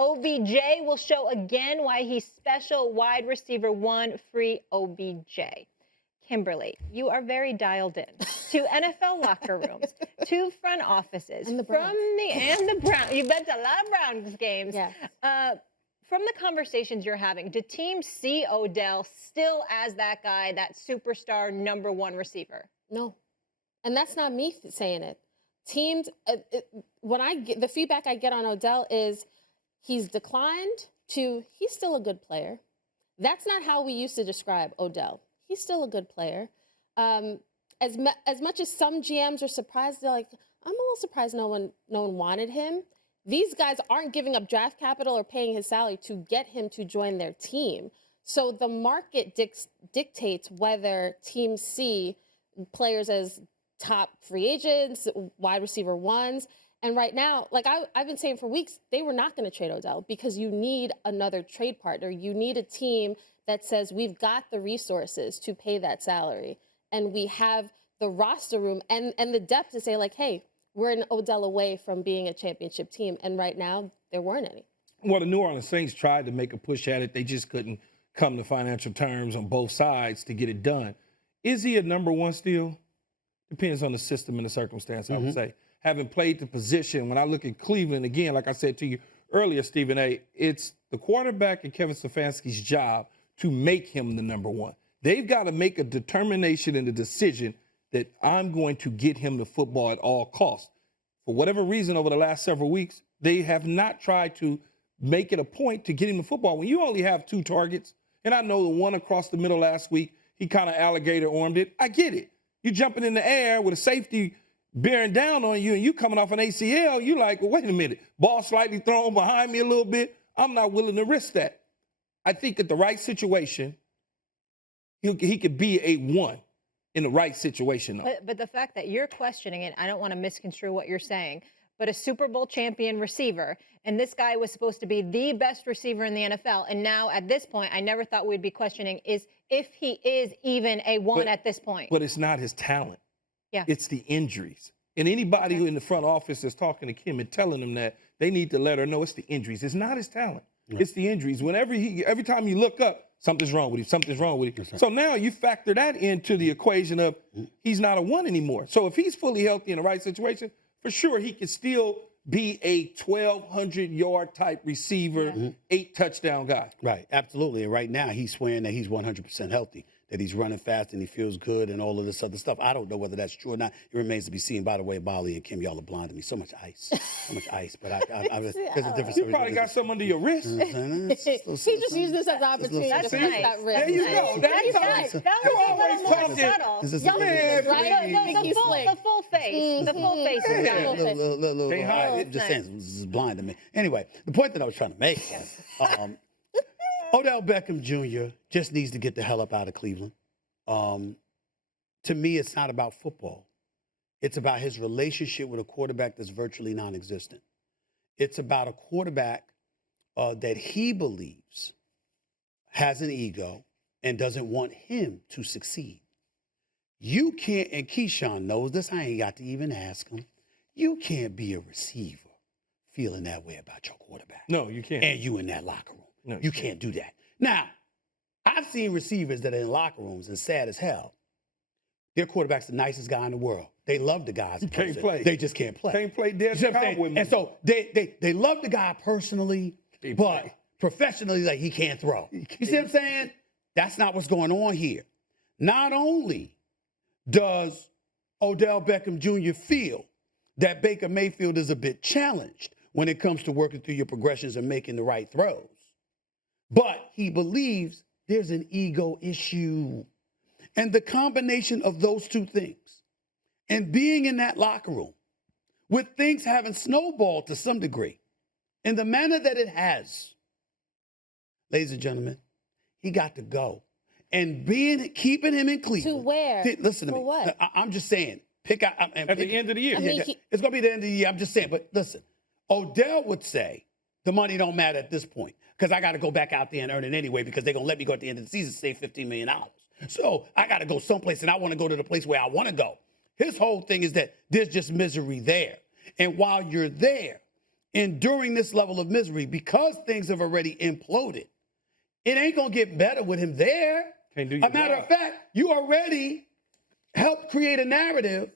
OBJ will show again why he's special. Wide receiver 1, free OBJ. Kimberly, you are very dialed in to NFL locker rooms, to front offices, and the Browns. and the Browns. You've been to a lot of Browns games. Yeah. From the conversations you're having, do teams see Odell still as that guy, that superstar #1 receiver? No. And that's not me saying it. Teams, when the feedback I get on Odell is he's declined to he's still a good player. That's not how we used to describe Odell. He's still a good player. As much as some GMs are surprised, they're like, I'm a little surprised no one wanted him. These guys aren't giving up draft capital or paying his salary to get him to join their team. So the market dictates whether teams see players as top free agents, wide receiver 1s. And right now, like I've been saying for weeks, they were not going to trade Odell because you need another trade partner. You need a team that says we've got the resources to pay that salary. And we have the roster room and the depth to say like, hey, we're an Odell away from being a championship team. And right now, there weren't any. Well, the New Orleans Saints tried to make a push at it. They just couldn't come to financial terms on both sides to get it done. Is he a #1 still? Depends on the system and the circumstance, I would say. Having played the position, when I look at Cleveland, again, like I said to you earlier, Stephen A., it's the quarterback and Kevin Stefanski's job to make him the #1. They've got to make a determination and a decision that I'm going to get him the football at all costs. For whatever reason, over the last several weeks, they have not tried to make it a point to get him the football. When you only have 2 targets, and I know the one across the middle last week, he kind of alligator-armed it. I get it. You jumping in the air with a safety bearing down on you and you coming off an ACL, you like, well, wait a minute. Ball slightly thrown behind me a little bit. I'm not willing to risk that. I think at the right situation, he could be a 1. In the right situation, though. But the fact that you're questioning it, I don't want to misconstrue what you're saying, but a Super Bowl champion receiver, and this guy was supposed to be the best receiver in the NFL, and now at this point, I never thought we'd be questioning is if he is even a 1 at this point. But it's not his talent. Yeah. It's the injuries. And anybody who in the front office is talking to Kim and telling them that, they need to let her know it's the injuries. It's not his talent. Right. It's the injuries. Every time you look up, something's wrong with him. Something's wrong with him. Right. So now you factor that into the equation of he's not a 1 anymore. So if he's fully healthy in the right situation, for sure he can still be a 1,200-yard type receiver, 8 touchdown guy. Right, absolutely. And right now he's swearing that he's 100% healthy, that he's running fast and he feels good and all of this other stuff. I don't know whether that's true or not. It remains to be seen. By the way, Bali and Kim, y'all are blinding me. So much ice. But there's a difference. You probably got something under your wrist. He just used this as an opportunity to fix that wrist. There you go. That was always talking. subtle. The full face. The full face. Just saying, this is blinding me. Anyway, the point that I was trying to make was, Odell Beckham Jr. just needs to get the hell up out of Cleveland. To me, it's not about football. It's about his relationship with a quarterback that's virtually non-existent. It's about a quarterback that he believes has an ego and doesn't want him to succeed. You can't, and Keyshawn knows this, I ain't got to even ask him. You can't be a receiver feeling that way about your quarterback. No, you can't. And you in that locker room. No, you can't do that. Now, I've seen receivers that are in locker rooms and sad as hell. Their quarterback's the nicest guy in the world. They love the guys. Can't play. They just can't play. Can't play dead with me. And so they love the guy personally, but professionally, like, he can't throw. You see what I'm saying? That's not what's going on here. Not only does Odell Beckham Jr. feel that Baker Mayfield is a bit challenged when it comes to working through your progressions and making the right throws, but he believes there's an ego issue. And the combination of those two things and being in that locker room with things having snowballed to some degree in the manner that it has, ladies and gentlemen, he got to go. And keeping him in Cleveland. To where? Listen to me. What? I'm just saying, pick out. At the end of the year. It's going to be the end of the year. I'm just saying. But listen, Odell would say the money don't matter at this point because I got to go back out there and earn it anyway because they're going to let me go at the end of the season, save $15 million. So I got to go someplace, and I want to go to the place where I want to go. His whole thing is that there's just misery there. And while you're there, enduring this level of misery because things have already imploded. It ain't going to get better with him there. Can't do A your matter job. of fact, you already helped create a narrative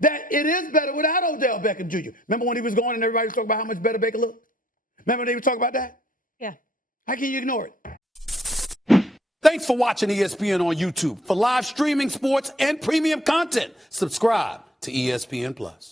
that it is better without Odell Beckham Jr. Remember when he was going and everybody was talking about how much better Baker looked? Remember when they were talking about that? Yeah. How can you ignore it? Thanks for watching ESPN on YouTube. For live streaming sports and premium content, subscribe to ESPN Plus.